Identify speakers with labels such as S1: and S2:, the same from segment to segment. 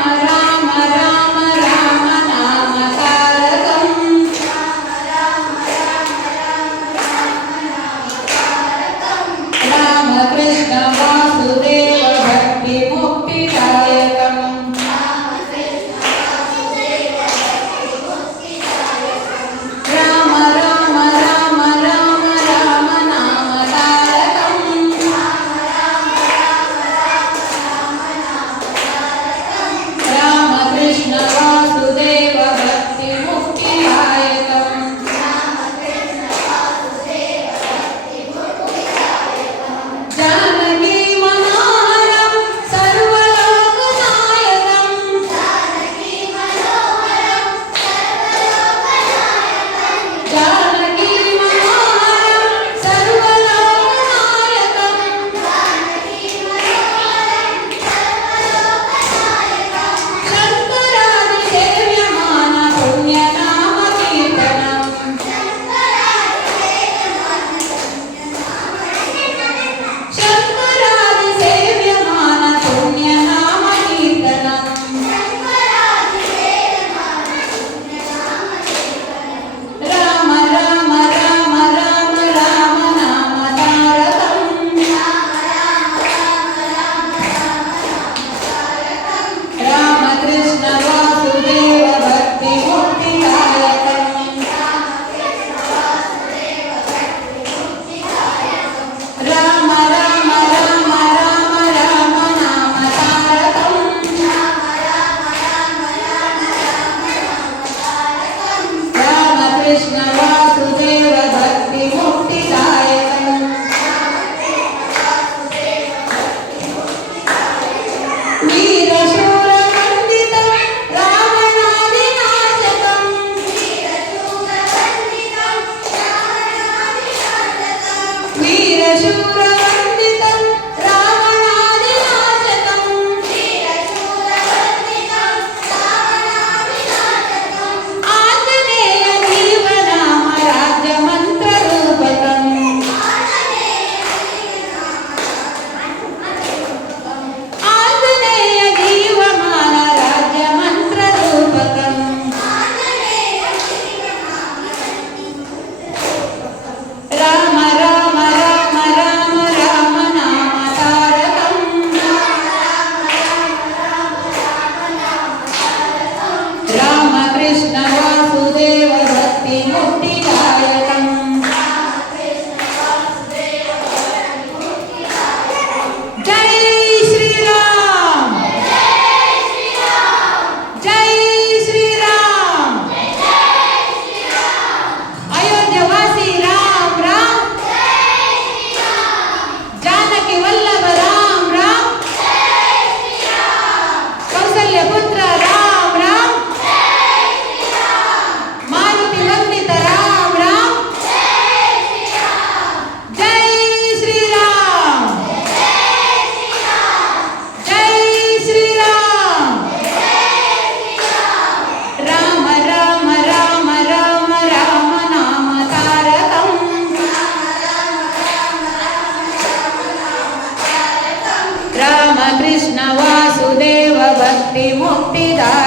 S1: Rama olvidar.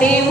S1: Deva